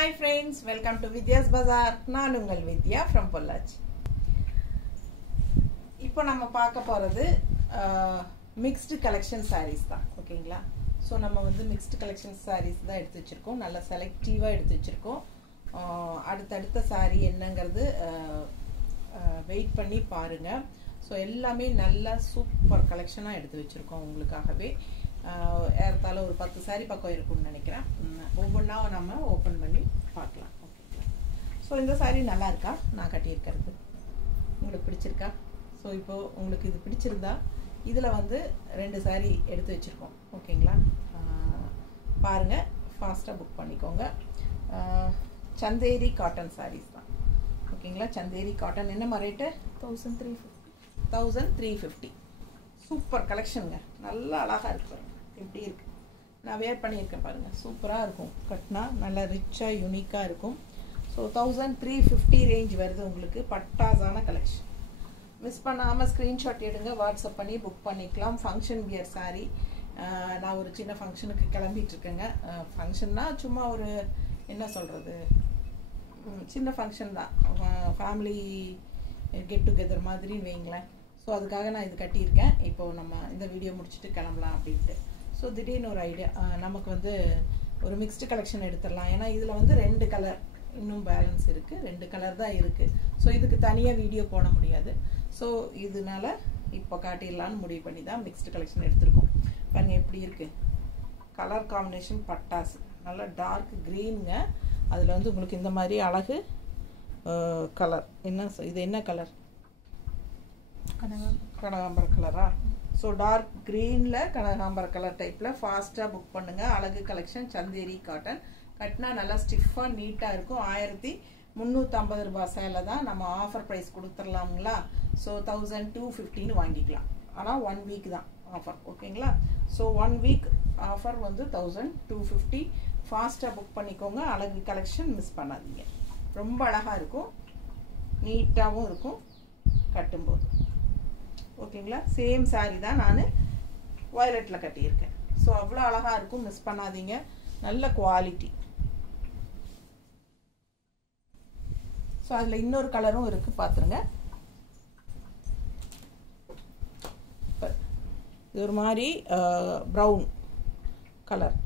Hi friends, welcome to Vidya's Bazaar. நான் உங்கள் வித்யா from Pollachi. இப்போ நம்ம பார்க்க போறது mixed collection sarees தான். ஓகேங்களா? சோ நம்ம வந்து mixed collection sarees தான் எடுத்து வச்சிருக்கோம். நல்ல செலக்டிவா எடுத்து வச்சிருக்கோம். அடுத்த saree என்னங்கிறது வெயிட் பண்ணி பாருங்க. சோ எல்லாமே நல்ல சூப்பர் கலெக்ஷனா எடுத்து வச்சிருக்கோம் உங்களுக்காகவே. ஏறத்தால ஒரு 10 saree பக்கம் இருக்கும்னு நினைக்கிறேன். ஒவ்வொன்றா நம்ம ஓபன் பண்ணி பார்க்கலாம். ஓகே. சோ இந்த saree நல்லா இருக்கா? நான் கட்டி இருக்கிறது. உங்களுக்கு பிடிச்சிருக்கா? சோ இப்போ உங்களுக்கு இது பிடிச்சிருந்தா இதுல வந்து 2 saree எடுத்து வச்சிருக்கோம். ஓகேங்களா? பாருங்க, ஃபாஸ்டா புக் பண்ணிக்கோங்க. சந்தேரி காட்டன் sarees தான். ஓகேங்களா? சந்தேரி காட்டன் என்ன ரேட்? 1350. சூப்பர் கலெக்ஷனுங்க. நல்ல அழகா இருக்கு பாருங்க. எப்படி இருக்கு? நான் வேர் பண்ணியிருக்கேன் பாருங்க. சூப்பரா இருக்கும். கட்னா நல்ல ரிச்சா யூனிக்கா இருக்கும். ஸோ 1350 ரேஞ்ச் வருது உங்களுக்கு. பட்டாசான கலெக்ஷன். மிஸ் பண்ணாம ஸ்கிரீன்ஷாட் எடுங்க, வாட்ஸ்அப் பண்ணி புக் பண்ணிக்கலாம். Function wear saree. நான் ஒரு சின்ன ஃபங்க்ஷனுக்கு கிளம்பிட்டு இருக்கேங்க. ஃபங்க்ஷன்னா சும்மா ஒரு என்ன சொல்றது, சின்ன ஃபங்க்ஷன் தான். ஃபேமிலி கெட் டுகெதர் மாதிரி வைங்களேன். ஸோ அதுக்காக நான் இது கட்டியிருக்கேன். இப்போ நம்ம இந்த வீடியோ முடிச்சுட்டு கிளம்பலாம் அப்படின்ட்டு. ஸோ திடீர்னு ஒரு ஐடியா, நமக்கு வந்து ஒரு மிக்ஸ்டு கலெக்ஷன் எடுத்துடலாம். ஏன்னா இதில் வந்து 2 கலர் இன்னும் பேலன்ஸ் இருக்குது. 2 கலர் தான் இருக்குது. ஸோ இதுக்கு தனியாக வீடியோ போட முடியாது. ஸோ இதனால இப்போ காட்டிடலான்னு முடிவு பண்ணி தான் மிக்ஸ்டு கலெக்ஷன் எடுத்திருக்கோம். பாருங்க எப்படி இருக்குது. கலர் காம்பினேஷன் பட்டாசு. நல்லா டார்க் க்ரீனுங்க. அதில் வந்து உங்களுக்கு இந்த மாதிரி அழகு கலர். இது என்ன கலர்? கனகாம்பர கலரா? ஸோ டார்க் க்ரீனில் கனகாம்பர கலர் டைப்பில் ஃபாஸ்ட்டாக புக் பண்ணுங்கள். அழகு கலெக்ஷன் சந்தேரி காட்டன். கட்டினா நல்லா ஸ்டிஃபாக நீட்டாக இருக்கும். 1350 ரூபாய் சேலை தான். நம்ம ஆஃபர் ப்ரைஸ் கொடுத்துடலாங்களா? ஸோ 1250 வாங்கிக்கலாம். ஆனால் 1 வீக் தான் ஆஃபர். ஓகேங்களா? ஸோ 1 வீக் ஆஃபர் வந்து 1250. ஃபாஸ்ட்டாக புக் பண்ணிக்கோங்க. அழகு கலெக்ஷன் மிஸ் பண்ணாதீங்க. ரொம்ப அழகாக இருக்கும், நீட்டாகவும் இருக்கும் கட்டும்போது. ஓகேங்களா? சேம் saree தான் நான் வயலட்டில் கட்டியிருக்கேன். ஸோ அவ்வளோ அழகாக இருக்கும், மிஸ் பண்ணாதீங்க. நல்ல குவாலிட்டி. ஸோ அதில் இன்னொரு கலரும் இருக்குது, பார்த்துருங்க. இது ஒரு மாதிரி brown colour,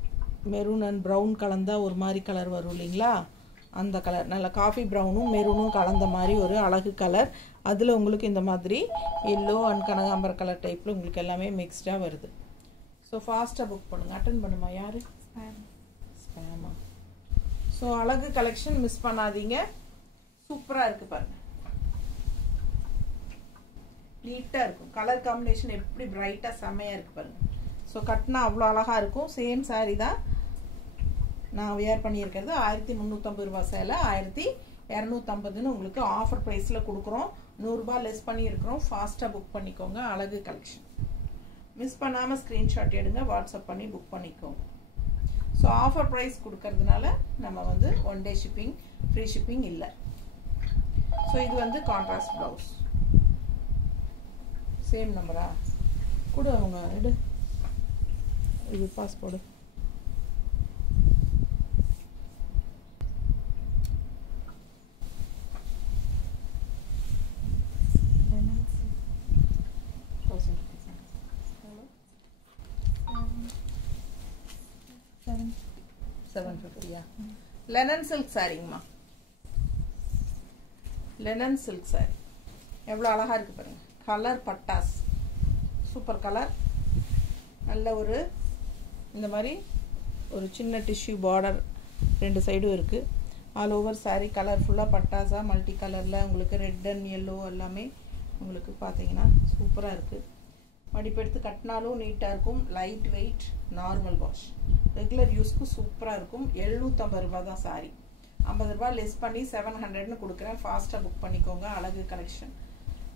maroon and brown கலந்தா ஒரு மாதிரி கலர் வரும் இல்லைங்களா? அந்த கலர் நல்ல காஃபி ப்ரௌனும் மெரூனும் கலந்த மாதிரி ஒரு அழகு கலர். அதில் உங்களுக்கு இந்த மாதிரி எல்லோ அண்ட் கனகாம்பர கலர் டைப்பில் உங்களுக்கு எல்லாமே மிக்ஸ்டாக வருது. ஸோ ஃபாஸ்ட்டாக புக் பண்ணுங்கள். அட்டன் பண்ணுமா? யார்? ஸ்பேமா? ஸோ அழகு கலெக்ஷன் மிஸ் பண்ணாதீங்க. சூப்பராக இருக்குது பாருங்கள். நீட்டாக இருக்கும். கலர் காம்பினேஷன் எப்படி பிரைட்டாக செம்மையாக இருக்குது பாருங்கள். ஸோ கட்டினா அவ்வளோ அழகாக இருக்கும். சேம் saree தான் நான் வேர் பண்ணியிருக்கிறது. 1350 ரூபாய் சேலை 1250ன்னு உங்களுக்கு ஆஃபர் ப்ரைஸில் கொடுக்குறோம். 100 ரூபாய் லெஸ் பண்ணியிருக்கிறோம். ஃபாஸ்ட்டாக புக் பண்ணிக்கோங்க. அழகு கலெக்ஷன் மிஸ் பண்ணாமல் ஸ்க்ரீன்ஷாட் எடுங்க, வாட்ஸ்அப் பண்ணி புக் பண்ணிக்கோங்க. ஸோ ஆஃபர் ப்ரைஸ் கொடுக்கறதுனால நம்ம வந்து 1 டே ஷிப்பிங், ஃப்ரீ ஷிப்பிங் இல்லை. ஸோ இது வந்து கான்ட்ராஸ்ட் ப்ளவுஸ். சேம் நம்பரா கூட அவங்க எடு. இது பாஸ்போர்டு. லெனன் சில்க் சாரிங்கம்மா. லெனன் சில்க் சாரி எவ்வளோ அழகாக இருக்குது பாருங்க. கலர் பட்டாஸ், சூப்பர் கலர். நல்ல ஒரு இந்த மாதிரி ஒரு சின்ன டிஷ்யூ பார்டர் 2 சைடும் இருக்குது. ஆல் ஓவர் சாரி கலர்ஃபுல்லாக பட்டாஸாக மல்டி கலரில் உங்களுக்கு ரெட் அண்ட் எல்லோ எல்லாமே உங்களுக்கு பார்த்தீங்கன்னா சூப்பராக இருக்குது. மடிப்பெடுத்து கட்டினாலும் நீட்டாக இருக்கும். Light weight, normal wash, regular யூஸ்க்கு சூப்பராக இருக்கும். 750 ரூபாய் தான் சாரி. 50 ரூபாய் லெஸ் பண்ணி 700ன்னு கொடுக்குறேன். ஃபாஸ்ட்டாக புக் பண்ணிக்கோங்க. அழகு கலெக்ஷன்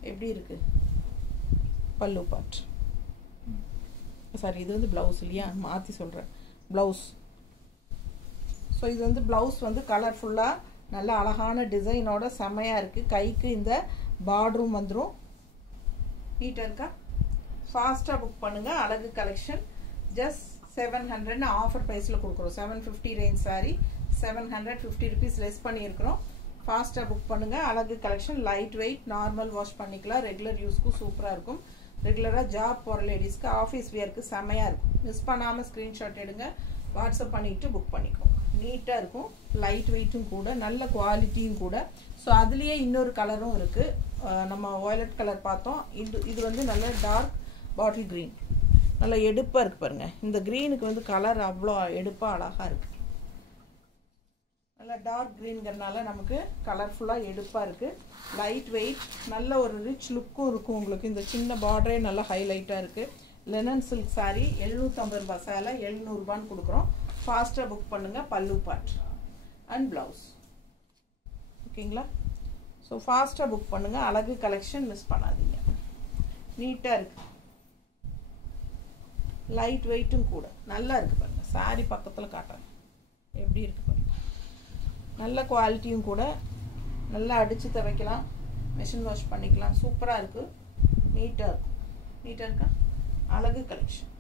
எப்படி இருக்குது? பல்லு பார்ட். சாரி, இது வந்து ப்ளவுஸ் இல்லையா? மாற்றி சொல்கிறேன், ப்ளவுஸ். ஸோ இது வந்து ப்ளவுஸ் வந்து கலர்ஃபுல்லாக நல்ல அழகான டிசைனோட செம்மையாக இருக்குது. கைக்கு இந்த பார்டரும் வந்துடும். நீட்டாக இருக்கா? ஃபாஸ்ட்டாக புக் பண்ணுங்கள். அழகு கலெக்ஷன் ஜஸ்ட் 700 ஆஃபர் ப்ரைஸில் கொடுக்குறோம். 750 ரேஞ்ச் சாரி 750 rupees லெஸ் பண்ணியிருக்கிறோம். ஃபாஸ்ட்டாக புக் பண்ணுங்கள். அழகு collection, light weight, normal wash பண்ணிக்கலாம். ரெகுலர் யூஸ்க்கும் சூப்பராக இருக்கும். ரெகுலராக ஜாப் போகிற லேடிஸ்க்கு, ஆஃபீஸ் வியருக்கு செம்மையாக இருக்கும். மிஸ் பண்ணாமல் ஸ்க்ரீன்ஷாட் எடுங்க, வாட்ஸ்அப் பண்ணிவிட்டு புக் பண்ணிக்கோங்க. நீட்டாக இருக்கும், லைட் வெயிட்டும் கூட, நல்ல குவாலிட்டியும் கூட. ஸோ அதுலேயே இன்னொரு கலரும் இருக்குது. நம்ம வயலட் கலர் பார்த்தோம். இது வந்து நல்ல டார்க் பாட்டில் க்ரீன், நல்லா எடுப்பாக இருக்குது பாருங்கள். இந்த க்ரீனுக்கு வந்து கலர் அவ்வளோ எடுப்பாக அழகாக இருக்குது. நல்லா டார்க் க்ரீன்கிறதுனால நமக்கு கலர்ஃபுல்லாக எடுப்பாக இருக்குது. லைட் வெயிட், நல்ல ஒரு ரிச் லுக்கும் இருக்கும் உங்களுக்கு. இந்த சின்ன பார்டரே நல்லா ஹைலைட்டாக இருக்குது. லெனன் சில்க் சாரீ, 750 ரூபாய் சேலை 700 ரூபான்னு கொடுக்குறோம். ஃபாஸ்ட்டாக புக் பண்ணுங்கள். பல்லு பார்ட் அண்ட் ப்ளவுஸ், ஓகேங்களா? ஸோ ஃபாஸ்ட்டாக புக் பண்ணுங்கள். அழகு கலெக்ஷன் மிஸ் பண்ணாதீங்க. நீட்டாக இருக்குது, லைட் வெயிட்டும் கூட, நல்லா இருக்குது பாருங்கள். சாரீ பக்கத்தில் காட்டுறேன் எப்படி இருக்குது பாருங்கள். நல்ல குவாலிட்டியும் கூட, நல்லா அடித்து துவைக்கலாம், மிஷின் வாஷ் பண்ணிக்கலாம். சூப்பராக இருக்குது, நீட்டாக இருக்கும். நீட்டாக இருக்கா? அழகு collection.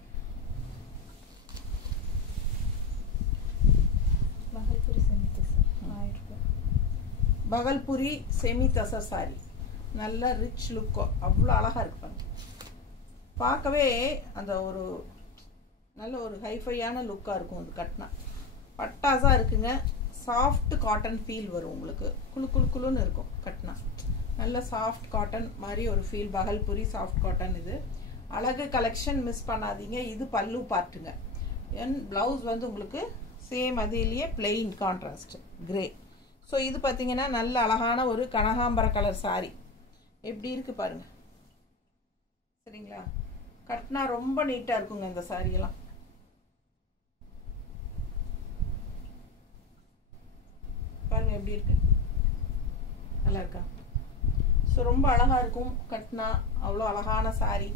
Bhagalpuri semi tussar sorry, நல்ல ரிச் லுக்கோ, அவ்வளோ அழகாக இருக்கு பாருங்க. பார்க்கவே அந்த ஒரு நல்ல ஒரு ஹைஃபையான லுக்காக இருக்கும். அது கட்டினா பட்டாஸாக இருக்குங்க. சாஃப்ட் காட்டன் ஃபீல் வரும் உங்களுக்கு. குழு குழு குழுன்னு இருக்கும் கட்டினா. நல்ல சாஃப்ட் காட்டன் மாதிரி ஒரு ஃபீல். Bhagalpuri soft cotton. இது அழகு கலெக்ஷன், மிஸ் பண்ணாதீங்க. இது பல்லு பார்ட்டுங்க. ப்ளவுஸ் வந்து உங்களுக்கு சேம் அதிலேயே பிளெயின் கான்ட்ராஸ்ட் கிரே. ஸோ இது பார்த்தீங்கன்னா நல்ல அழகான ஒரு கனகாம்பர கலர் சாரி. எப்படி இருக்குது பாருங்கள், சரிங்களா? கட்டினா ரொம்ப நீட்டாக இருக்குங்க இந்த சாரியெல்லாம். பாருங்க எப்படி இருக்கு, நல்லா இருக்கா? ஸோ ரொம்ப அழகாக இருக்கும் கட்டினா. அவ்வளோ அழகான சாரி.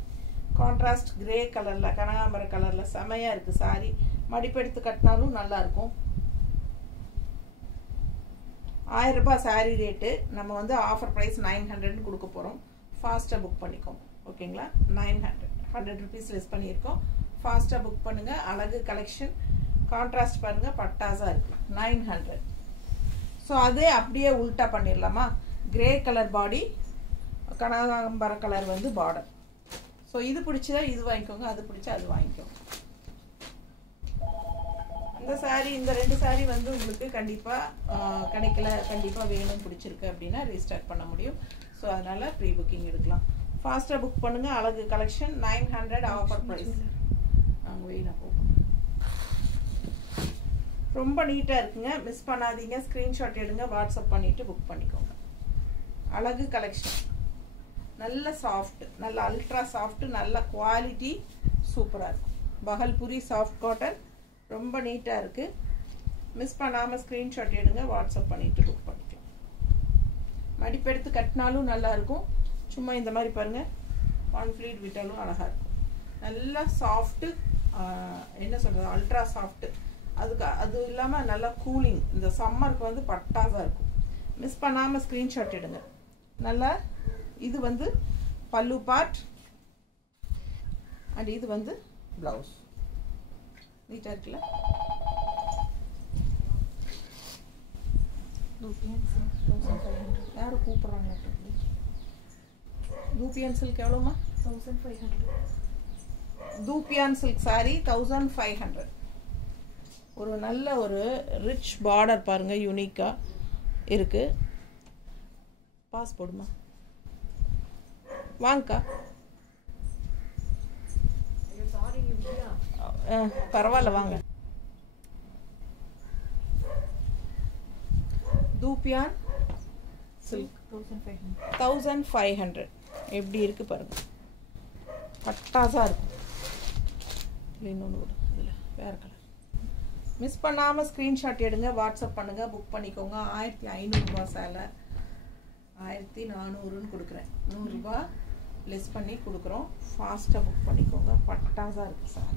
கான்ட்ராஸ்ட் கிரே கலரில், கனகாம்பர கலரில் செமையாக இருக்குது சாரி. மடிப்பெடுத்து கட்டினாலும் நல்லாயிருக்கும். 1000 ரூபாய் சாரீ ரேட்டு. நம்ம வந்து ஆஃபர் ப்ரைஸ் 900 கொடுக்க போகிறோம். ஃபாஸ்ட்டாக புக் பண்ணிக்கோங்க, ஓகேங்களா? 100 rupees லெஸ் பண்ணியிருக்கோம். ஃபாஸ்ட்டாக புக் பண்ணுங்கள். அழகு கலெக்ஷன், கான்ட்ராஸ்ட் பாருங்கள், பட்டாஸாக இருக்குது. 900. ஸோ அதே அப்படியே உல்ட்டா பண்ணிடலாமா? கிரே கலர் பாடி, கனகாம்பர கலர் வந்து பார்டர். ஸோ இது பிடிச்சதா இது வாங்கிக்கோங்க, அது பிடிச்சா அது வாங்கிக்கோங்க. இந்த சாரீ, இந்த 2 சாரீ வந்து உங்களுக்கு கண்டிப்பாக கிடைக்கல, கண்டிப்பாக வேணும், பிடிச்சிருக்கு அப்படின்னா ரீஸ்டார்ட் பண்ண முடியும். ஸோ அதனால் ப்ரீ புக்கிங் எடுக்கலாம். ஃபாஸ்ட்டாக புக் பண்ணுங்கள். அழகு கலெக்ஷன் 900 ஆஃபர் ப்ரைஸ். நாங்கள் வெயினா போகும். ரொம்ப நீட்டாக இருக்குங்க, மிஸ் பண்ணாதீங்க. ஸ்க்ரீன்ஷாட் எடுங்க, வாட்ஸ்அப் பண்ணிவிட்டு புக் பண்ணிக்கோங்க. அழகு கலெக்ஷன், நல்ல சாஃப்ட், நல்ல அல்ட்ரா சாஃப்ட், நல்ல குவாலிட்டி, சூப்பராக இருக்கும். பகல்புரி சாஃப்ட் காட்டன், ரொம்ப நீட்டாக இருக்குது. மிஸ் பண்ணாமல் ஸ்க்ரீன்ஷாட் எடுங்க, வாட்ஸ்அப் பண்ணிவிட்டு புக் பண்ணிக்கலாம். மடிப்பெடுத்து கட்டினாலும் நல்லாயிருக்கும். சும்மா இந்த மாதிரி பாருங்கள், ஒன் ஃப்ளீட் விட்டாலும் அழகாக இருக்கும். நல்லா சாஃப்ட்டு, என்ன சொல்கிறது, அல்ட்ரா சாஃப்ட்டு. அது இல்லாமல் நல்லா கூலிங். இந்த சம்மருக்கு வந்து பட்டாஸாக இருக்கும். மிஸ் பண்ணாமல் ஸ்க்ரீன்ஷாட் எடுங்க. நல்லா இது வந்து பல்லு பார்ட் அண்ட் இது வந்து ப்ளவுஸ். நீட்டாக இருக்குல்ல? யாரும் கூப்பிட்றாங்க? தூப்பியான் சில்க் எவ்வளோமா? 1500. தூப்பியான் சில்க் சாரி 1500. ஒரு நல்ல ஒரு ரிச் பார்டர் பாருங்கள், யூனிக்காக இருக்குது. பாஸ் போடுமா? வாங்கக்கா. பரவாயில்ல வாங்க. தூப்பியான் சில்க் 1500. எப்படி இருக்குது பாருங்கள், பட்டாஸாக இருக்கும். இன்னொன்று கூட இதில் வேறு கலர். மிஸ் பண்ணாமல் ஸ்க்ரீன்ஷாட் எடுங்க, வாட்ஸ்அப் பண்ணுங்கள், புக் பண்ணிக்கோங்க. 1500 ரூபா சேலை 1400ன்னு கொடுக்குறேன். 100 ரூபா லெஸ் பண்ணி கொடுக்குறோம். ஃபாஸ்ட்டாக புக் பண்ணிக்கோங்க. பட்டாஸாக இருக்குது சார்.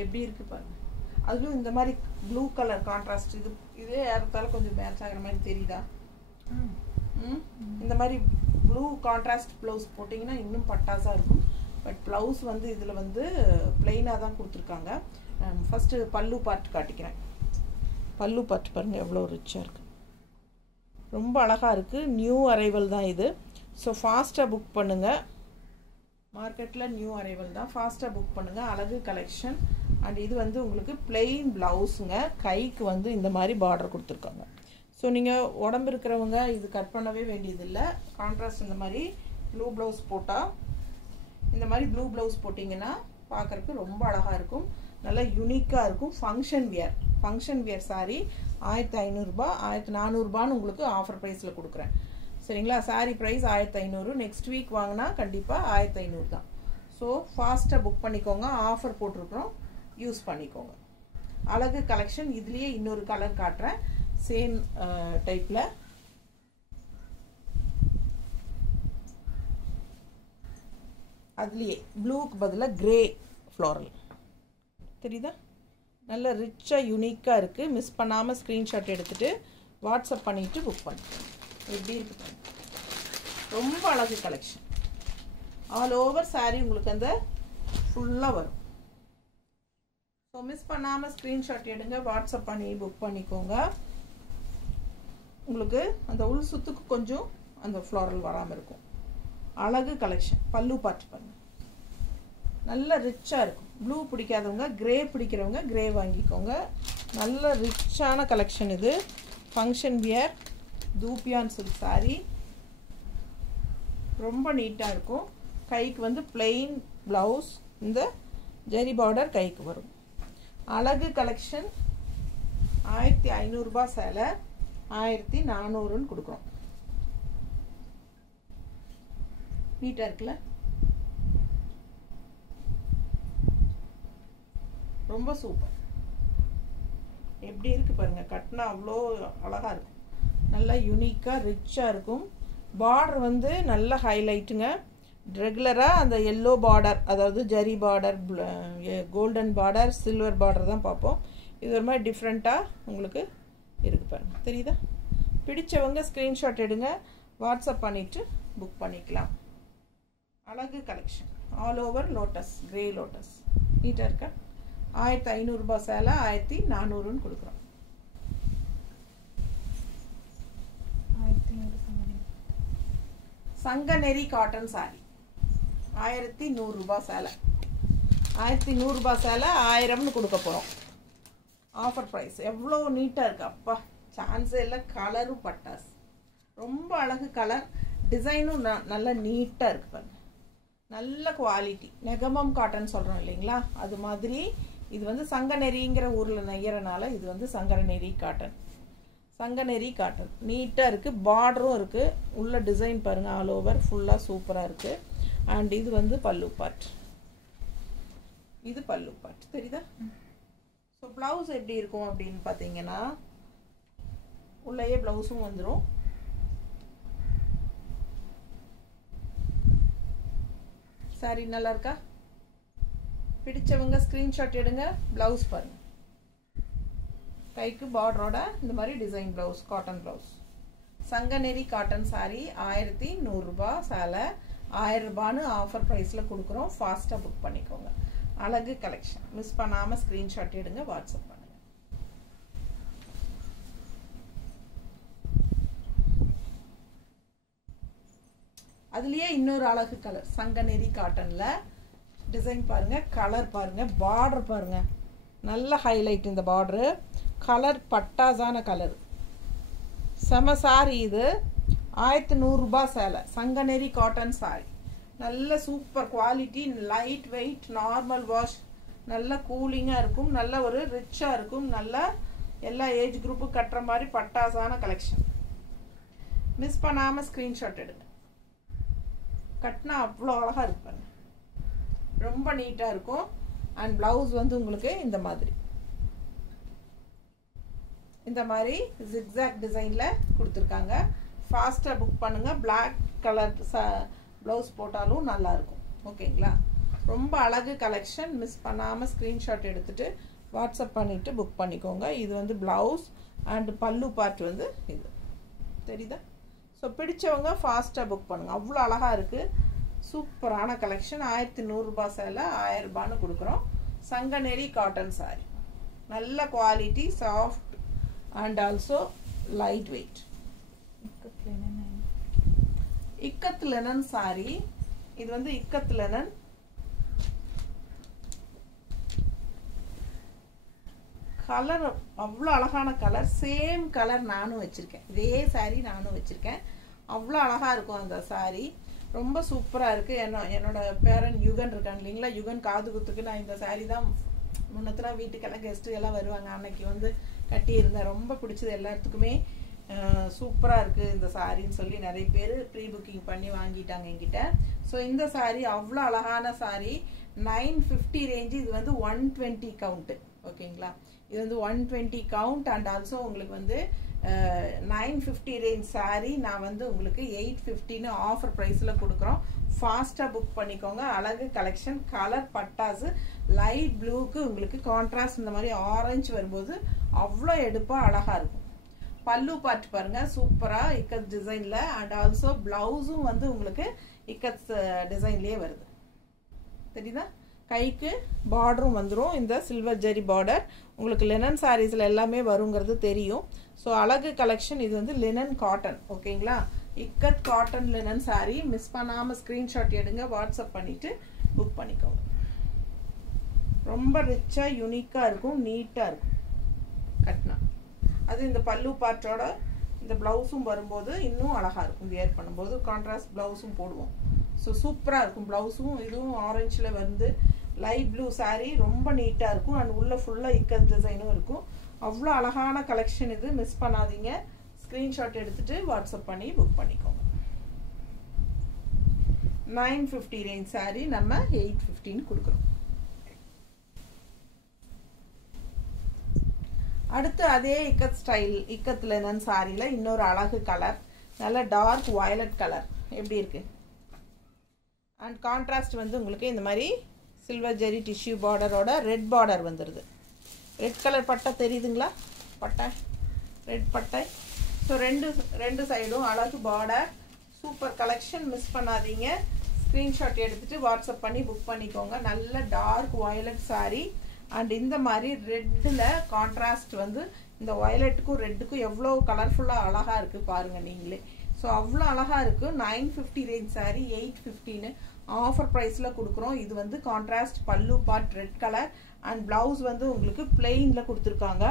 எப்படி இருக்குது பாருங்கள். அதுவும் இந்த மாதிரி ப்ளூ கலர் கான்ட்ராஸ்ட். இதே ஏறத்தால கொஞ்சம் மேட்ச் ஆகிற மாதிரி தெரியுதா? இந்த மாதிரி ப்ளூ கான்ட்ராஸ்ட் ப்ளவுஸ் போட்டிங்கன்னா இன்னும் பட்டாஸாக இருக்கும். பட் ப்ளவுஸ் வந்து இதில் வந்து பிளெயினாக தான் கொடுத்துருக்காங்க. ஃபஸ்ட்டு பல்லு பார்ட் காட்டிக்கிறேன். பல்லு பார்த்து பாருங்கள் எவ்வளோ ரிச்சாக இருக்குது, ரொம்ப அழகாக இருக்குது. நியூ அரைவல் தான் இது. ஸோ ஃபாஸ்ட்டாக புக் பண்ணுங்கள். மார்க்கெட்டில் நியூ அரைவல் தான், ஃபாஸ்ட்டாக புக் பண்ணுங்கள். அழகு கலெக்ஷன். அண்ட் இது வந்து உங்களுக்கு பிளெயின் ப்ளவுஸுங்க. கைக்கு வந்து இந்த மாதிரி பார்டர் கொடுத்துருக்காங்க. ஸோ நீங்கள் உடம்பு இருக்கிறவங்க இது கட் பண்ணவே வேண்டியதில்லை. கான்ட்ராஸ்ட் இந்த மாதிரி ப்ளூ ப்ளவுஸ் போட்டால், இந்த மாதிரி ப்ளூ ப்ளவுஸ் போட்டிங்கன்னா பார்க்குறதுக்கு ரொம்ப அழகாக இருக்கும், நல்லா யூனிக்காக இருக்கும். ஃபங்க்ஷன் வியர் சாரீ 1500 ரூபாய், 1400 உங்களுக்கு ஆஃபர் ப்ரைஸில் கொடுக்குறேன். சரிங்களா? சாரீ ப்ரைஸ் 1500. நெக்ஸ்ட் வீக் வாங்கினா கண்டிப்பாக 1500 தான். ஸோ ஃபாஸ்ட்டாக புக் பண்ணிக்கோங்க. ஆஃபர் போட்டிருக்கிறோம், யூஸ் பண்ணிக்கோங்க. அழகு கலெக்ஷன். இதுலேயே இன்னொரு கலர் காட்டுறேன், சேம் டைப்பில். அதுலேயே ப்ளூக்கு பதிலாக கிரே ஃப்ளோரல் தெரியுதா? நல்ல ரிச்சாக யூனிக்காக இருக்குது. மிஸ் பண்ணாமல் ஸ்க்ரீன்ஷாட் எடுத்துகிட்டு வாட்ஸ்அப் பண்ணிவிட்டு புக் பண்ணிக்கோங்க. எப்படி இருக்குது, ரொம்ப அழகு கலெக்ஷன். ஆல் ஓவர் சாரீ உங்களுக்கு அந்த ஃபுல்லாக வரும். ஸோ மிஸ் பண்ணாமல் ஸ்க்ரீன்ஷாட் எடுங்க, வாட்ஸ்அப் பண்ணி புக் பண்ணிக்கோங்க. உங்களுக்கு அந்த உள் சுத்துக்கு கொஞ்சம் அந்த ஃப்ளோரல் வராமல் இருக்கும். அழகு கலெக்ஷன். பல்லு பார்த்து பாருங்க, நல்ல ரிச்சாக இருக்கும். ப்ளூ பிடிக்காதவங்க கிரே பிடிக்கிறவங்க கிரே வாங்கிக்கோங்க. நல்ல ரிச்சான கலெக்ஷன் இது. ஃபங்க்ஷன் வியர் தூப்பியான் சில்க் சாரீ, ரொம்ப நீட்டாக இருக்கும். கைக்கு வந்து பிளெயின் ப்ளவுஸ், இந்த ஜெரி பார்டர் கைக்கு வரும். அழகு கலெக்ஷன். 1500 ரூபாய் சேலை 1400ன்னு கொடுக்குறோம். நீட்டாக இருக்குல்ல, ரொம்ப சூப்பர். எப்படி இருக்குது பாருங்கள், கட்டினா அவ்வளோ அழகாக இருக்கும். நல்லா யூனிக்காக ரிச்சாக இருக்கும். பார்டர் வந்து நல்ல ஹைலைட்டுங்க. ரெகுலராக அந்த எல்லோ பார்டர், அதாவது zari border, golden border, silver border தான் பார்ப்போம். இது ஒரு மாதிரி டிஃப்ரெண்ட்டாக உங்களுக்கு இருக்கு பாருங்க, தெரியுதா? பிடிச்சவங்க ஸ்க்ரீன்ஷாட் எடுங்க, வாட்ஸ்அப் பண்ணிவிட்டு புக் பண்ணிக்கலாம். அழகு collection. All over lotus, grey lotus. நீட்டாக இருக்கா? 1500 ரூபாய் சேலை 1400ன்னு கொடுக்குறோம். 1400 சங்கநெறி காட்டன் சாரி 1100 ரூபாய் சேலை. 1100 ரூபாய் சேலை 1000ன்னு கொடுக்க போகிறோம். Offer price. எவ்வளோ நீட்டாக இருக்கு, அப்பா சான்ஸே இல்லை. கலரும் பட்டாஸ், ரொம்ப அழகு கலர். டிசைனும் நல்லா நீட்டாக இருக்குது பாருங்க. நல்ல குவாலிட்டி. நெகமம் காட்டன் சொல்கிறோம் இல்லைங்களா, அது மாதிரி இது வந்து சங்கநெறிங்கிற ஊரில் நெய்யறனால இது வந்து சங்கநெறி காட்டன். சங்கநெறி காட்டன் நீட்டாக இருக்குது. பார்டரும் இருக்குது. உள்ள டிசைன் பாருங்கள், ஆல் ஓவர் ஃபுல்லாக சூப்பராக இருக்குது. அண்ட் இது வந்து பல்லு பார்ட். இது பல்லு பார்ட் தெரியுதா? ஸோ ப்ளவுஸ் எப்படி இருக்கும் அப்படின்னு பார்த்தீங்கன்னா, உள்ளேயே ப்ளவுஸும் வந்துடும். சாரி நல்லா இருக்கா? பிடிச்சவங்க ஸ்க்ரீன்ஷாட் எடுங்க. ப்ளவுஸ் பாருங்க, கைக்கு பார்டரோட இந்த மாதிரி டிசைன் ப்ளவுஸ், காட்டன் ப்ளவுஸ். சங்கநெறி காட்டன் சாரி 1100 ரூபாய் சேலை 1000 ரூபான்னு ஆஃபர் ப்ரைஸில் கொடுக்குறோம். ஃபாஸ்ட்டாக புக் பண்ணிக்கோங்க. அழகு கலெக்ஷன். மிஸ் பண்ணாமல் ஸ்க்ரீன்ஷாட் எடுங்க, வாட்ஸ்அப் பண்ணுங்க. அதுலேயே இன்னொரு அழகு கலர் சங்கநெறி காட்டனில் டிசைன் பாருங்கள், கலர் பாருங்கள், பார்டர் பாருங்கள், நல்ல ஹைலைட். இந்த பார்டரு கலர் பட்டாசான கலர், செம சாரி. இது 1100 ரூபாய் சேலை. சங்கநெறி காட்டன் சாரி, நல்ல super quality, light weight, normal wash, நல்ல கூலிங்காக இருக்கும், நல்ல ஒரு ரிச்சாக இருக்கும், நல்ல எல்லா ஏஜ் குரூப்பு கட்டுற மாதிரி பட்டாசான கலெக்ஷன். மிஸ் பண்ணாமல் ஸ்க்ரீன்ஷாட் எடுங்க. கட்டினா அவ்வளோ அழகாக இருப்பாங்க, ரொம்ப நீட்டாக இருக்கும். அண்ட் ப்ளவுஸ் வந்து உங்களுக்கு இந்த மாதிரி ஜிக்ஸாக் டிசைனில் கொடுத்துருக்காங்க. ஃபாஸ்ட்டாக புக் பண்ணுங்கள். பிளாக் கலர் ப்ளவுஸ் போட்டாலும் நல்லாயிருக்கும். ஓகேங்களா? ரொம்ப அழகு கலெக்ஷன். மிஸ் பண்ணாமல் ஸ்க்ரீன்ஷாட் எடுத்துகிட்டு வாட்ஸ்அப் பண்ணிவிட்டு புக் பண்ணிக்கோங்க. இது வந்து ப்ளவுஸ் அண்ட் பல்லு பார்ட் வந்து இது தெரியுதா? ஸோ பிடிச்சவங்க ஃபாஸ்ட்டாக புக் பண்ணுங்கள். அவ்வளோ அழகாக இருக்குது, சூப்பரான கலெக்ஷன். 1100 ரூபாய் சேலை 1000 ரூபான்னு கொடுக்குறோம். சங்கநெறி காட்டன் சாரி, நல்ல quality, soft, and also lightweight. Ikat linen saree. இது வந்து இக்கத் linen. கலர் அவ்வளோ அழகான கலர், சேம் கலர் நானும் வச்சுருக்கேன், இதே saree நானும் வச்சுருக்கேன். அவ்வளோ அழகாக இருக்கும் அந்த saree, ரொம்ப சூப்பராக இருக்குது. என்னோட பேரன் யுகன் இருக்காங்க இல்லைங்களா, யுகன் காது குத்துக்கு நான் இந்த saree தான் முன்னத்தில் வீட்டுக்கெல்லாம் கெஸ்ட்டு எல்லாம் வருவாங்க, அன்னைக்கு வந்து கட்டியிருந்தேன். ரொம்ப பிடிச்சது எல்லாத்துக்குமே. சூப்பராக இருக்குது இந்த சாரின்னு சொல்லி நிறைய பேர் ப்ரீ புக்கிங் பண்ணி வாங்கிட்டாங்க என்கிட்ட. ஸோ இந்த சாரீ அவ்வளோ அழகான சாரீ, 950 ரேஞ்சு. இது வந்து 120 கவுண்ட்டு, ஓகேங்களா. இது வந்து 120 கவுண்ட் அண்ட் ஆல்சோ உங்களுக்கு வந்து 950 ரேஞ்ச் சாரீ நான் வந்து உங்களுக்கு 850ன்னு ஆஃபர் ப்ரைஸில் கொடுக்குறோம். ஃபாஸ்ட்டாக புக் பண்ணிக்கோங்க. அழகு கலெக்ஷன், கலர் பட்டாசு, லைட் ப்ளூக்கு உங்களுக்கு கான்ட்ராஸ்ட் இந்த மாதிரி ஆரஞ்சு வரும்போது அவ்வளோ எடுப்பாக அழகாக இருக்கும். பல்லு பார்ட் பாருங்க, சூப்பராக இக்கத் டிசைனில் அண்ட் ஆல்சோ ப்ளவுஸும் வந்து உங்களுக்கு இக்கத் டிசைன்லேயே வருது, தெரியுதா. கைக்கு பார்டரும் வந்துடும், இந்த சில்வர் ஜெரி பார்டர். உங்களுக்கு லினன் சாரீஸில் எல்லாமே வருங்கிறது தெரியும். ஸோ அழகு கலெக்ஷன். இது வந்து லினன் காட்டன், ஓகேங்களா. Ikat cotton linen sari. Miss பண்ணாமல் ஸ்க்ரீன்ஷாட் எடுங்க, வாட்ஸ்அப் பண்ணிவிட்டு புக் பண்ணிக்கோங்க. ரொம்ப ரிச்சாக யூனிக்காக இருக்கும், நீட்டாக இருக்கும் கட்டினா. அது இந்த பல்லு பார்ட்டோட இந்த ப்ளவுஸும் வரும்போது இன்னும் அழகாக இருக்கும். வியர் பண்ணும்போது கான்ட்ராஸ்ட் ப்ளவுஸும் போடுவோம். ஸோ சூப்பராக இருக்கும். ப்ளவுஸும் இதுவும் ஆரஞ்சில் வந்து லைட் ப்ளூ சாரீ, ரொம்ப நீட்டாக இருக்கும். அண்ட் உள்ள ஃபுல்லாக இக்கத் டிசைனும் இருக்கும். அவ்வளோ அழகான கலெக்ஷன் இது, மிஸ் பண்ணாதீங்க. ஸ்க்ரீன்ஷாட் எடுத்துகிட்டு வாட்ஸ்அப் பண்ணி புக் பண்ணிக்கோங்க. 950 ரேஞ்ச் சாரீ நம்ம 850ன்னு கொடுக்குறோம். அடுத்து அதே இக்கத் ஸ்டைல், இக்கத் லினன் சாரியில் இன்னொரு அழகு கலர், நல்ல டார்க் வயலட் கலர். எப்படி இருக்கு. அண்ட் கான்ட்ராஸ்ட் வந்து உங்களுக்கு இந்த மாதிரி சில்வர் ஜெரி டிஷ்யூ பார்டரோட ரெட் பார்டர் வந்துடுது. ரெட் கலர் பட்டை தெரியுதுங்களா, பட்டை, ரெட் பட்டை. ஸோ ரெண்டு சைடும் அழகு பார்டர், சூப்பர் கலெக்ஷன். மிஸ் பண்ணாதீங்க. ஸ்க்ரீன்ஷாட் எடுத்துகிட்டு வாட்ஸ்அப் பண்ணி புக் பண்ணிக்கோங்க. நல்ல டார்க் வயலட் சாரீ அண்ட் இந்த மாதிரி ரெட்டில் கான்ட்ராஸ்ட் வந்து இந்த வயலட்டுக்கும் ரெட்டுக்கும் எவ்வளோ கலர்ஃபுல்லாக அழகாக இருக்குது பாருங்கள் நீங்களே. ஸோ அவ்வளோ அழகாக இருக்குது. 950 ரேஞ்ச் சாரீ 850ன்னு ஆஃபர் ப்ரைஸில் கொடுக்குறோம். இது வந்து கான்ட்ராஸ்ட் பல்லு part red colour and blouse வந்து உங்களுக்கு பிளெயினில் கொடுத்துருக்காங்க.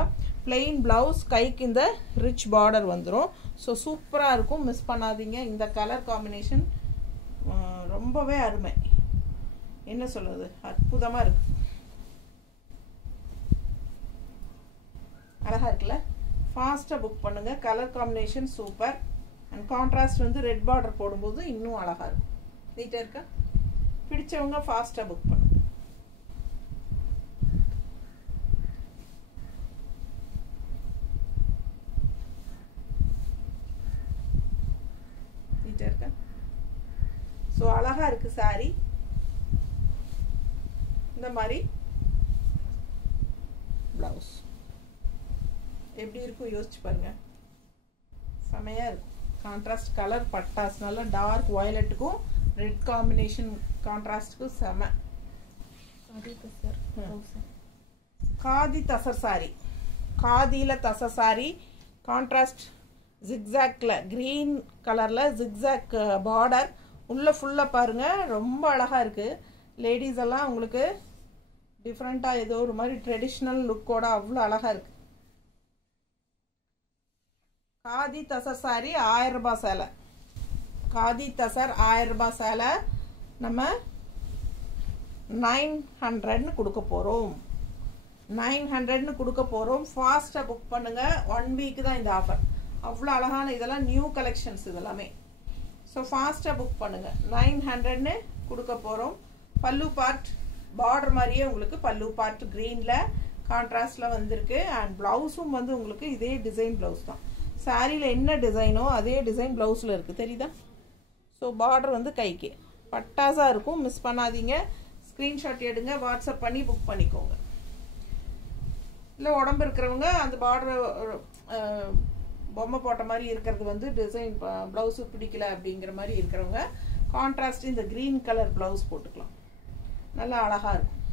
பிளெயின் ப்ளவுஸ், கைக்கு இந்த ரிச் பார்டர் வந்துடும். ஸோ சூப்பராக இருக்கும், மிஸ் பண்ணாதீங்க. இந்த கலர் காம்பினேஷன் ரொம்பவே அருமை, என்ன சொல்கிறது, அற்புதமாக இருக்குது, அழகாக இருக்குல்ல. ஃபாஸ்ட்டாக புக் பண்ணுங்கள். Colour combination super and contrast வந்து ரெட் பார்டர் போடும்போது இன்னும் அழகாக இருக்கும். நீட்டாக இருக்கா. பிடிச்சவங்க ஃபாஸ்ட்டாக புக் பண்ணுங்க. நீட்டாக இருக்கா. ஸோ அழகாக இருக்குது சாரீ. இந்த மாதிரி ப்ளவுஸ் எப்படி இருக்கும் யோசிச்சு பாருங்க, செமையாக இருக்கும். கான்ட்ராஸ்ட் கலர் பட்டாஸ்னால டார்க் வயலட்டுக்கும் ரெட் காம்பினேஷன் கான்ட்ராஸ்ட்டுக்கும் செம. காதி தசர் சாரி, காதியில் தசர் சாரி, கான்ட்ராஸ்ட் ஜிக்ஸாக்ல க்ரீன் கலரில் ஜிக்ஸாக் பார்டர், உள்ள ஃபுல்லாக பாருங்கள் ரொம்ப அழகாக இருக்குது. லேடிஸ் எல்லாம் உங்களுக்கு டிஃப்ரெண்ட்டாக ஏதோ ஒரு மாதிரி ட்ரெடிஷ்னல் லுக்கோட அவ்வளோ அழகாக இருக்குது. காதி தசர் சாரி 1000 ரூபாய் சேலை. காதி தசர் 1000 ரூபாய் சேலை நம்ம 900ன்னு கொடுக்க போகிறோம். 900ன்னு கொடுக்க போகிறோம். ஃபாஸ்ட்டாக புக் பண்ணுங்கள். 1 வீக் தான் இந்த ஆஃபர். அவ்வளோ அழகான இதெல்லாம் நியூ கலெக்ஷன்ஸ் இதெல்லாமே. ஸோ ஃபாஸ்ட்டாக புக் பண்ணுங்கள். 900ன்னு கொடுக்க போகிறோம். பல்லு பார்ட் பார்டர் மாதிரியே உங்களுக்கு பல்லு பார்ட் க்ரீனில் கான்ட்ராஸ்டில் வந்திருக்கு. அண்ட் ப்ளவுஸும் வந்து உங்களுக்கு இதே டிசைன் ப்ளவுஸ் தான். சாரியில் என்ன டிசைனோ அதே டிசைன் ப்ளவுஸில் இருக்குது, தெரியுதா. ஸோ பார்டர் வந்து கைக்கு பட்டாசாக இருக்கும், மிஸ் பண்ணாதீங்க. ஸ்க்ரீன்ஷாட் எடுங்க, வாட்ஸ்அப் பண்ணி புக் பண்ணிக்கோங்க. இல்லை உடம்பு இருக்கிறவங்க அந்த பார்டர் பொம்மை போட்ட மாதிரி இருக்கிறது வந்து டிசைன் ப்ளவுஸு பிடிக்கல அப்படிங்கிற மாதிரி இருக்கிறவங்க கான்ட்ராஸ்ட் இந்த க்ரீன் கலர் ப்ளவுஸ் போட்டுக்கலாம். நல்லா அழகாக இருக்கும்.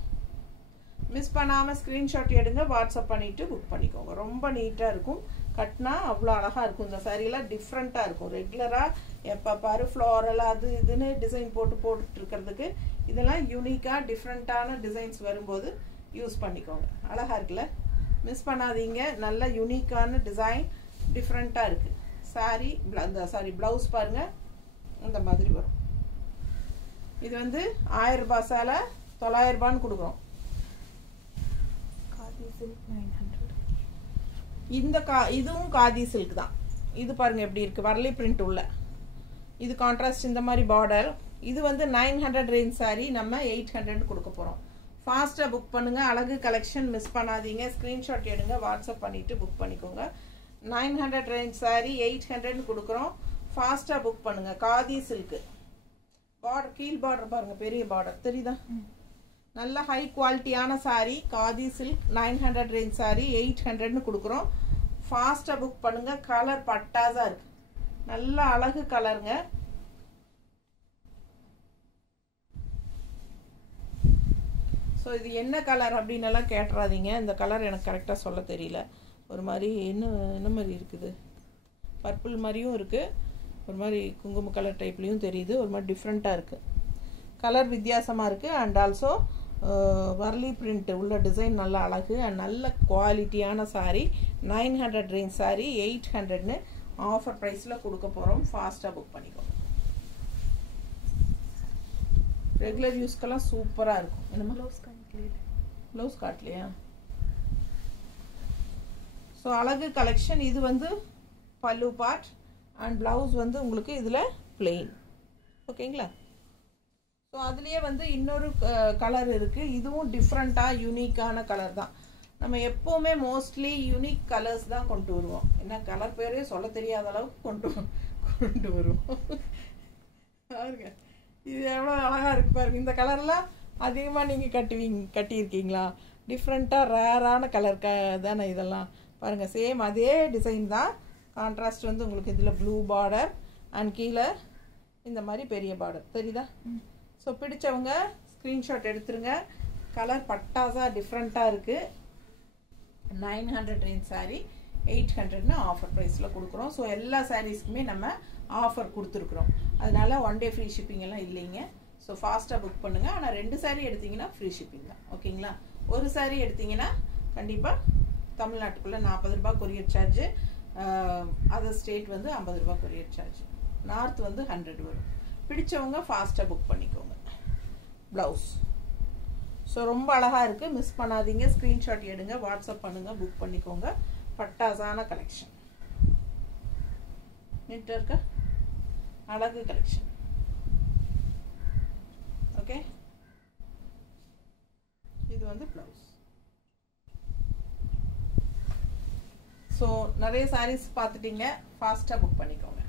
மிஸ் பண்ணாமல் ஸ்க்ரீன்ஷாட் எடுங்க, வாட்ஸ்அப் பண்ணிவிட்டு புக் பண்ணிக்கோங்க. ரொம்ப நீட்டாக இருக்கும். கட்டினா அவ்வளோ அழகாக இருக்கும். இந்த சாரீலாம் டிஃப்ரெண்ட்டாக இருக்கும். ரெகுலராக எப்போ பாரு ஃப்ளாரல் அது இதுன்னு டிசைன் போட்டுட்ருக்கிறதுக்கு இதெல்லாம் யூனிக்காக டிஃப்ரெண்ட்டான டிசைன்ஸ் வரும்போது யூஸ் பண்ணிக்கோங்க. அழகாக இருக்குல்ல, மிஸ் பண்ணாதீங்க. நல்ல யூனிக்கான டிசைன் டிஃப்ரெண்ட்டாக இருக்குது. சாரீ ப்ளவுஸ் பாருங்கள் இந்த மாதிரி வரும். இது வந்து 1000 ரூபாய் சேலை 900 ரூபான்னு கொடுக்குறோம். இந்த இதுவும் காதி சில்க் தான். இது பாருங்க எப்படி இருக்கு, வரலி பிரிண்ட் உள்ள. இது கான்ட்ராஸ்ட் இந்த மாதிரி பார்டர். இது வந்து 900 ரேஞ்ச் சாரி நம்ம 800 கொடுக்க போறோம். ஃபாஸ்டா புக் பண்ணுங்க. அழகு கலெக்ஷன் மிஸ் பண்ணாதீங்க. ஸ்கிரீன்ஷாட் எடுங்க, வாட்ஸ்அப் பண்ணிட்டு புக் பண்ணிக்கோங்க. 900 ரேஞ்ச் சாரி 800 கொடுக்குறோம். ஃபாஸ்டா புக் பண்ணுங்க. காதி சில்க் பார்டர், கீழ் பார்டர் பாருங்க, பெரிய பார்டர் தெரியுதா? நல்ல ஹை குவாலிட்டியான sorry khadi silk 900 range sorry 800 கொடுக்குறோம். ஃபாஸ்டா புக் பண்ணுங்க. கலர் பட்டாசா இருக்கு, நல்ல அழகு கலருங்க. ஸோ இது என்ன கலர் அப்படின்னு எல்லாம் கேட்டுறாதீங்க. இந்த கலர் எனக்கு கரெக்டாக சொல்ல தெரியல. ஒரு மாதிரி என்ன மாதிரி இருக்குது, பர்பிள் மாதிரியும் இருக்குது, ஒரு மாதிரி குங்கும கலர் டைப்லேயும் தெரியுது. ஒரு மாதிரி டிஃப்ரெண்ட்டாக இருக்குது, கலர் வித்தியாசமாக இருக்குது. அண்ட் ஆல்சோ வரலி பிரிண்ட் உள்ள டிசைன் நல்ல அழகு அண்ட் நல்ல குவாலிட்டியான சாரீ. 900 ரேஞ்ச் சாரீ 800ன்னு ஆஃபர் ப்ரைஸில் கொடுக்க போகிறோம். ஃபாஸ்ட்டாக புக் பண்ணிக்கோங்க. ரெகுலர் யூஸ்க்கெல்லாம் சூப்பராக இருக்கும். என்னமா ப்ளவுஸ் காட்டலையா? ஸோ அழகு கலெக்ஷன். இது வந்து பல்லு பார்ட் அண்ட் ப்ளவுஸ் வந்து உங்களுக்கு இதில் பிளெயின். ஓகேங்களா? ஸோ அதுலேயே வந்து இன்னொரு கலர் இருக்குது. இதுவும் டிஃப்ரெண்ட்டாக யூனிக்கான கலர் தான். நம்ம எப்போவுமே மோஸ்ட்லி யூனிக் கலர்ஸ் தான் கொண்டு வருவோம். என்ன கலர் பேரே சொல்ல தெரியாத அளவுக்கு கொண்டு வருவோம். பாருங்க இது எவ்வளோ அழகாக இருக்குது பாருங்க. இந்த கலர்லாம் அதிகமாக நீங்கள் கட்டியிருக்கீங்களா? டிஃப்ரெண்ட்டாக ரேரான கலர் தானே இதெல்லாம். பாருங்கள் சேம் அதே டிசைன் தான். கான்ட்ராஸ்ட் வந்து உங்களுக்கு இதில் ப்ளூ பார்டர் அண்ட் கீழே இந்த மாதிரி பெரிய பார்டர் தெரியுதா? ஸோ பிடிச்சவங்க ஸ்க்ரீன்ஷாட் எடுத்துருங்க. கலர் பட்டாசா டிஃப்ரெண்ட்டாக இருக்குது. 900 ரேஞ்ச் சாரீ 800ன்னு ஆஃபர் ப்ரைஸில் கொடுக்குறோம். ஸோ எல்லா சாரீஸ்க்குமே நம்ம ஆஃபர் கொடுத்துருக்குறோம். அதனால 1 டே ஃப்ரீ ஷிப்பிங் எல்லாம் இல்லைங்க. ஸோ ஃபாஸ்ட்டாக புக் பண்ணுங்கள். ஆனால் 2 சாரீ எடுத்திங்கன்னா ஃப்ரீ ஷிப்பிங் தான். ஓகேங்களா? ஒரு சாரீ எடுத்திங்கன்னா கண்டிப்பாக தமிழ்நாட்டுக்குள்ளே 40 ரூபாய் கொரியர் சார்ஜு, அதர் ஸ்டேட் வந்து 50 ரூபாய் கொரியர் சார்ஜ், நார்த் வந்து 100 வரும். பிடிச்சவங்க ஃபாஸ்ட்டாக புக் பண்ணிக்கோங்க. ப்ளவுஸ் ஸோ ரொம்ப அழகாக இருக்குது, மிஸ் பண்ணாதீங்க. ஸ்க்ரீன்ஷாட் எடுங்க, வாட்ஸ்அப் பண்ணுங்கள், புக் பண்ணிக்கோங்க. பட்டாசான கலெக்ஷன் நீட்டாக இருக்க அழகு கலெக்ஷன். ஓகே, இது வந்து ப்ளவுஸ். ஸோ நிறைய சாரீஸ் பார்த்துட்டீங்க, ஃபாஸ்ட்டாக புக் பண்ணிக்கோங்க.